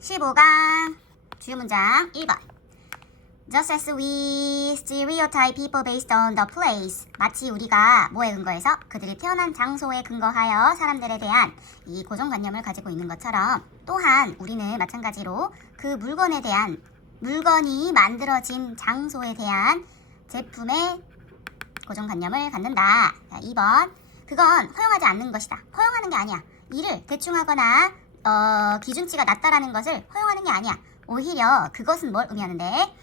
15강 주요 문장 1번. Just as we stereotype people based on the place. 마치 우리가 뭐에 근거해서 그들이 태어난 장소에 근거하여 사람들에 대한 이 고정관념을 가지고 있는 것처럼 또한 우리는 마찬가지로 그 물건에 대한 물건이 만들어진 장소에 대한 제품의 고정관념을 갖는다. 자, 2번. 그건 허용하지 않는 것이다. 허용하는 게 아니야. 이를 대충 하거나 기준치가 낮다라는 것을 허용하는 게 아니야. 오히려 그것은 뭘 의미하는데?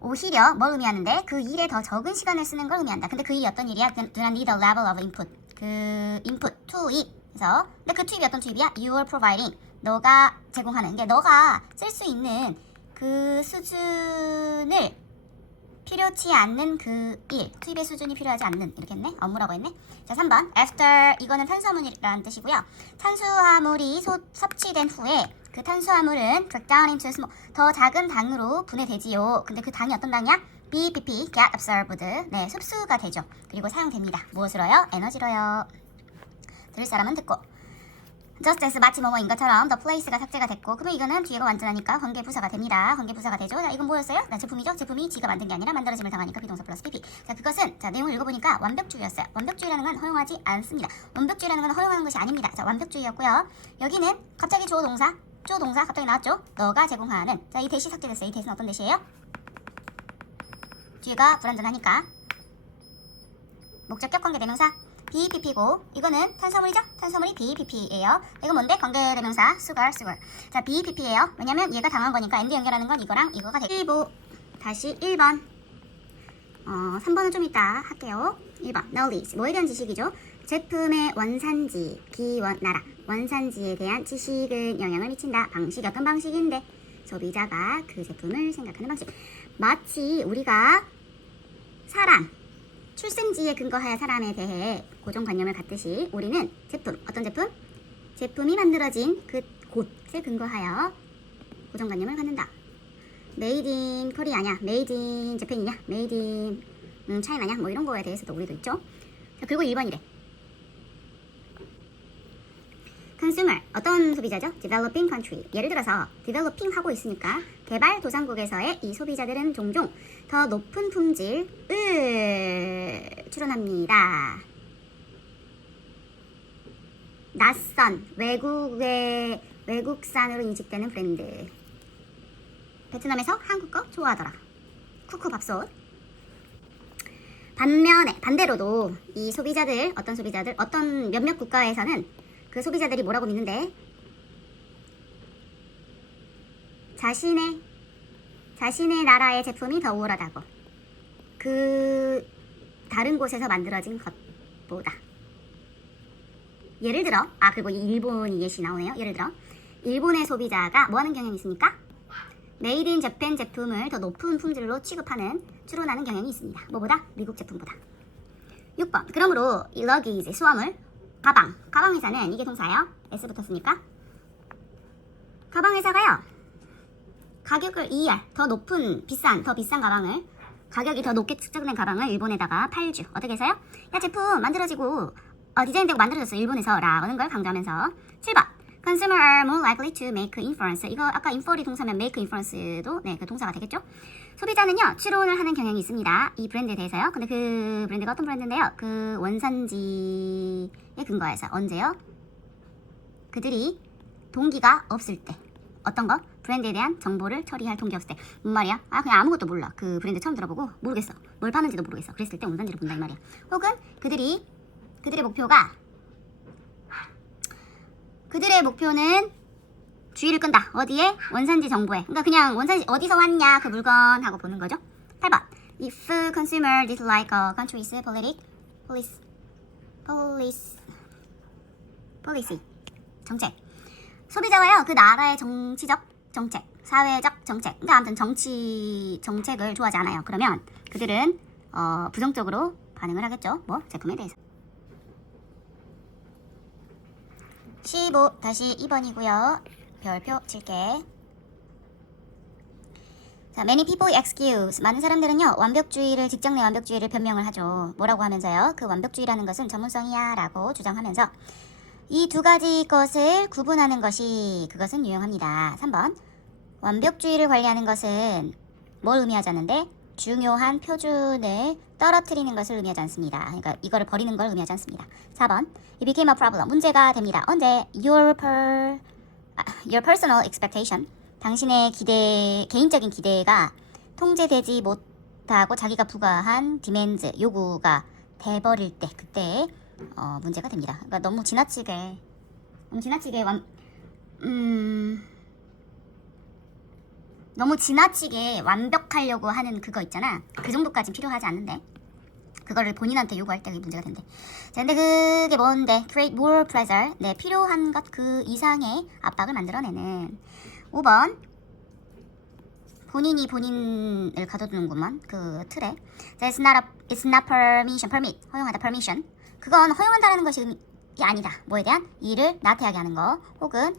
오히려 뭘 의미하는데? 그 일에 더 적은 시간을 쓰는 걸 의미한다. 근데 그 일이 어떤 일이야? Do not need a level of input. 그 input, 투입. 그래서 근데 그 투입이 어떤 투입이야? You are providing. 너가 제공하는 게 너가 쓸 수 있는 그 수준을 필요치 않는 그 일, 투입의 수준이 필요하지 않는 이렇게 했네? 업무라고 했네? 자, 3번. After 이거는 탄수화물이라는 뜻이고요. 탄수화물이 섭취된 후에 그 탄수화물은 break down into small, 더 작은 당으로 분해되지요. 근데 그 당이 어떤 당이야? BPP, get absorbed. 네, 흡수가 되죠. 그리고 사용됩니다. 무엇으로요? 에너지로요. 들을 사람은 듣고. Just as 마치 뭐뭐인 것처럼 the place가 삭제가 됐고, 그러면 이거는 뒤에가 완전하니까 관계부사가 됩니다. 관계부사가 되죠. 자, 이건 뭐였어요? 나 제품이죠. 제품이 지가 만든 게 아니라 만들어짐을 당하니까 비동사 플러스 PP. 자, 그것은 자 내용을 읽어보니까 완벽주의였어요. 완벽주의라는 건 허용하지 않습니다. 완벽주의라는 건 허용하는 것이 아닙니다. 자, 완벽주의였고요. 여기는 갑자기 주어 동사 갑자기 나왔죠. 너가 제공하는. 자, 이 대시 삭제됐어요. 이 대시는 어떤 대시예요? 뒤에가 불완전하니까 목적격 관계대명사 BPP고, 이거는 탄수화물이죠? 탄수화물이 BPP예요. 이건 뭔데? 관계대명사 sugar. 자, BPP예요. 왜냐면 얘가 당한 거니까 and 연결하는 건 이거랑 이거가 되죠. 15 다시 1번. 3번은 좀 이따 할게요. 1번 knowledge 뭐에 대한 지식이죠? 제품의 원산지, 나라 원산지에 대한 지식은 영향을 미친다. 방식이 어떤 방식인데? 소비자가 그 제품을 생각하는 방식. 마치 우리가 사람 출생지에 근거하여 사람에 대해 고정관념을 갖듯이 우리는 제품, 어떤 제품? 제품이 만들어진 그 곳에 근거하여 고정관념을 갖는다. Made in Korea냐, Made in Japan이냐, Made in China냐, 뭐 이런 거에 대해서도 우리도 있죠. 자, 그리고 1번이래. Consumer, 어떤 소비자죠? Developing country. 예를 들어서 developing 하고 있으니까 개발도상국에서의 이 소비자들은 종종 더 높은 품질을 추론합니다. 낯선 외국산으로 인식되는 브랜드. 베트남에서 한국 거 좋아하더라. 쿠쿠 밥솥. 반대로도 이 소비자들, 어떤 몇몇 국가에서는 그 소비자들이 뭐라고 믿는데? 자신의 나라의 제품이 더 우월하다고. 그 다른 곳에서 만들어진 것보다. 예를 들어, 그리고 일본이 예시 나오네요. 예를 들어, 일본의 소비자가 뭐 하는 경향이 있습니까? 메이드 인 재팬 제품을 더 높은 품질로 추론하는 경향이 있습니다. 뭐보다? 미국 제품보다. 6번. 그러므로 이 luggage, 수화물, 가방 회사는 이게 동사예요. S 붙었으니까. 가방 회사가요. 가격을 더 비싼 가방을, 가격이 더 높게 측정된 가방을 일본에다가 팔죠. 어떻게 해서요? 야, 제품 만들어지고 디자인되고 만들어졌어 일본에서 라는 걸 강조하면서. 7번. Consumer are more likely to make inference. 이거 아까 infer이 동사면 make inference도 그 동사가 되겠죠? 소비자는요, 추론을 하는 경향이 있습니다. 이 브랜드에 대해서요. 근데 그 브랜드가 어떤 브랜드인데요? 그 원산지에 근거해서. 언제요? 그들이 동기가 없을 때. 어떤 거? 브랜드에 대한 정보를 처리할 동기 없을 때. 뭔 말이야? 그냥 아무것도 몰라. 그 브랜드 처음 들어보고 모르겠어. 뭘 파는지도 모르겠어. 그랬을 때 원산지를 본다 이 말이야. 혹은 그들의 목표는 주의를 끈다. 어디에? 원산지 정보에. 그러니까 그냥 원산지 어디서 왔냐 그 물건 하고 보는 거죠. 8번. If consumer dislike a country's policy 정책. 소비자가요 그 나라의 정치적 정책, 사회적 정책, 그러니까 아무튼 정책을 좋아하지 않아요. 그러면 그들은 부정적으로 반응을 하겠죠. 뭐 제품에 대해서. 15 다시 2번이고요. 별표 칠게. 자, many people excuse. 많은 사람들은요 직장 내 완벽주의를 변명을 하죠. 뭐라고 하면서요? 그 완벽주의라는 것은 전문성이야 라고 주장하면서 이 두 가지 것을 구분하는 것이 그것은 유용합니다. 3번. 완벽주의를 관리하는 것은 뭘 의미하지 않는데 중요한 표준을 떨어뜨리는 것을 의미하지 않습니다. 그러니까 이거를 버리는 걸 의미하지 않습니다. 4번. It became a problem. 문제가 됩니다. 언제? Your personal expectation. 당신의 개인적인 기대가 통제되지 못하고 자기가 부과한 demands, 요구가 돼버릴 때, 그때 문제가 됩니다. 그러니까 너무 지나치게 너무 지나치게 완벽하려고 하는 그거 있잖아. 그 정도까진 필요하지 않는데 그거를 본인한테 요구할 때 그게 문제가 된대. 자, 근데 그게 뭔데? Create more pressure. 네, 필요한 것 그 이상의 압박을 만들어내는. 5번. 본인이 본인을 가둬두는구만. 그 틀에. 자, it's not permission. permit. 허용하다. permission. 그건 허용한다라는 것이 아니다. 뭐에 대한? 일을 나태하게 하는 거. 혹은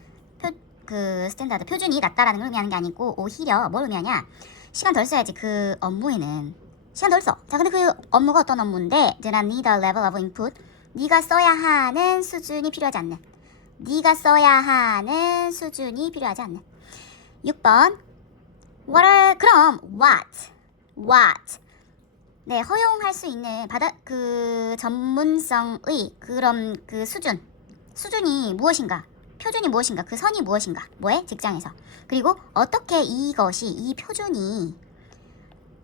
그 스탠다드 표준이 낮다라는 걸 의미하는 게 아니고 오히려 뭘 의미하냐? 시간 덜 써야지. 그 업무에는 시간 덜 써. 자, 근데 그 업무가 어떤 업무인데 do not need a level of input. 네가 써야 하는 수준이 필요하지 않는. 네가 써야 하는 수준이 필요하지 않는. 6번. 그럼 what? 네, 허용할 수 있는 그 전문성의 그런 그 수준이 무엇인가? 표준이 무엇인가? 그 선이 무엇인가? 뭐에? 직장에서. 그리고 어떻게 이 표준이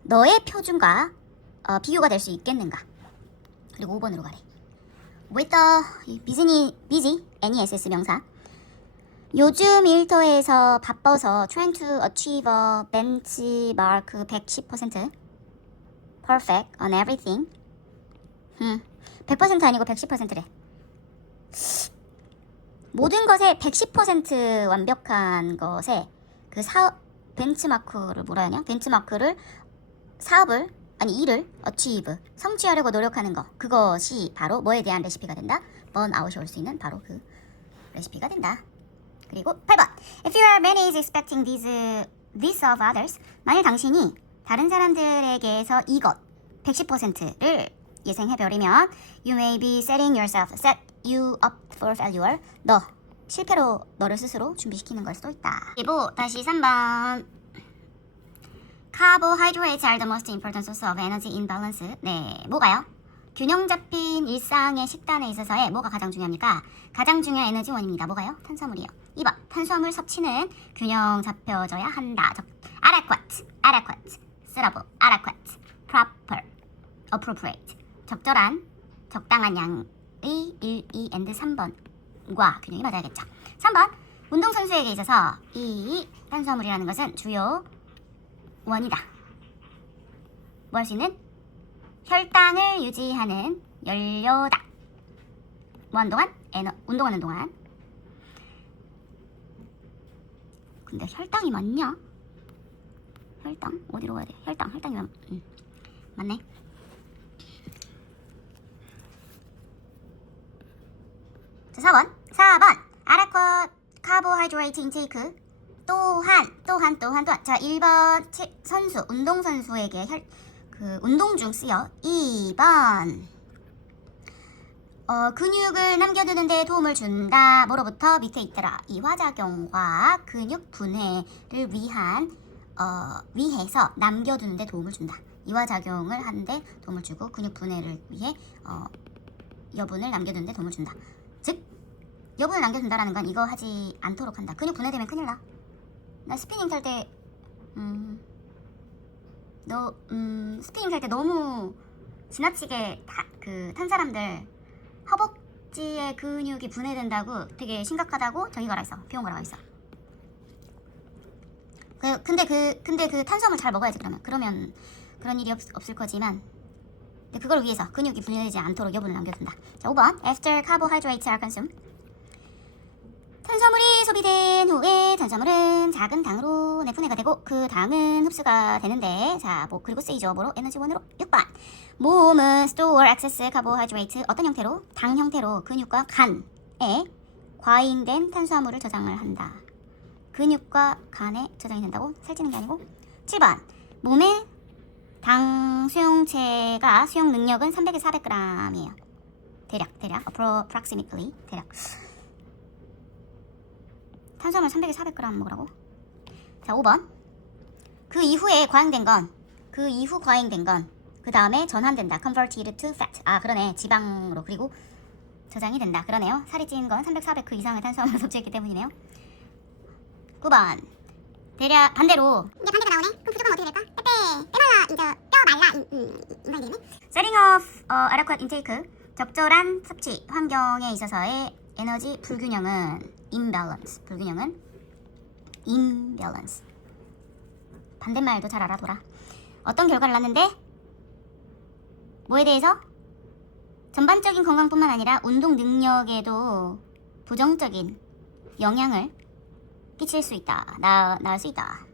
너의 표준과 비교가 될 수 있겠는가? 그리고 5번으로 가래. with the busy, NESS 명사. 요즘 일터에서 바빠서 trying to achieve a benchmark 110% perfect on everything. 100% 아니고 110%래. 모든 것에 110% 완벽한 것에 그 벤치마크를 뭐라 하냐? 벤치마크를 일을 achieve 성취하려고 노력하는 것. 그것이 바로 뭐에 대한 레시피가 된다? 번아웃이 올 수 있는 바로 그 레시피가 된다. 그리고 8번. If your man is expecting this of others. 만일 당신이 다른 사람들에게서 이것 110%를 예상해버리면 you may be set you up for failure. 실패로 너를 스스로 준비시키는 걸 수도 있다. 그리고 다시 3번. Carbohydrates are the most important source of energy imbalance. 네, 뭐가요? 균형 잡힌 일상의 식단에 있어서의 뭐가 가장 중요합니까? 가장 중요한 에너지 원입니다. 뭐가요? 탄수화물이요. 2번. 탄수화물 섭취는 균형 잡혀져야 한다. adequate, 쓰라보, adequate, proper, appropriate. 적당한 양의 1, 2, and 3번과 균형이 맞아야겠죠. 3번. 운동선수에게 있어서 이 탄수화물이라는 것은 주요 원이다. 뭐 할 수 있는? 혈당을 유지하는 연료다. 뭐하는 동안? 운동하는 동안. 근데 혈당이 맞냐? 혈당? 어디로 가야 돼? 혈당이면 맞네. 자, 4번. adequate carbohydrate intake. 또한. 자, 1번 운동선수에게 운동 중 쓰여. 2번. 근육을 남겨두는 데 도움을 준다. 뭐로부터? 밑에 있더라. 이화작용과 근육 분해를 위해서 남겨두는 데 도움을 준다. 이화작용을 하는데 도움을 주고 근육 분해를 위해 여분을 남겨두는 데 도움을 준다. 즉 여분을 남겨둔다라는 건 이거 하지 않도록 한다. 근육 분해되면 큰일 나. 나 스피닝 탈 때 스피닝 탈 때 너무 지나치게 탄 사람들 허벅지의 근육이 분해된다고 되게 심각하다고 저기 가라 있어. 병원 가라 있어. 근데 그 탄수화물 잘 먹어야지. 그러면 그런 일이 없을 거지만 그걸 위해서 근육이 분해되지 않도록 여분을 남겨둔다. 자, 5번. After carbohydrates are consumed. 탄수화물이 소비된 후에 탄수화물은 작은 당으로 내분해가 되고 그 당은 흡수가 되는데 자, 그리고 쓰이죠. 뭐로? 에너지원으로. 6번. 몸은 store excess carbohydrate 어떤 형태로? 당 형태로 근육과 간에 과잉된 탄수화물을 저장을 한다. 근육과 간에 저장이 된다고? 살찌는 게 아니고. 7번. 몸의 당 수용체가 수용 능력은 300에서 400g이에요. 대략 approximately 대략. 탄수화물 300에 400g 먹으라고? 자, 5번. 그 이후에 과잉된 건, 그 다음에 전환된다. converted to fat. 아, 그러네. 지방으로. 그리고 저장이 된다. 그러네요. 살이 찐 건 300, 400 그 이상의 탄수화물을 섭취했기 때문이네요. 9번. 대략 반대로. 이제 반대가 나오네. 그럼 부족하면 어떻게 될까? 빼말라, 이제 뼈 말라, 인상이 되겠네. setting of adequate intake. 적절한 섭취 환경에 있어서의 에너지 불균형은 imbalance. 반대말도 잘 알아둬라. 어떤 결과를 낳는데? 뭐에 대해서? 전반적인 건강뿐만 아니라 운동 능력에도 부정적인 영향을 끼칠 수 있다. 낳을 수 있다.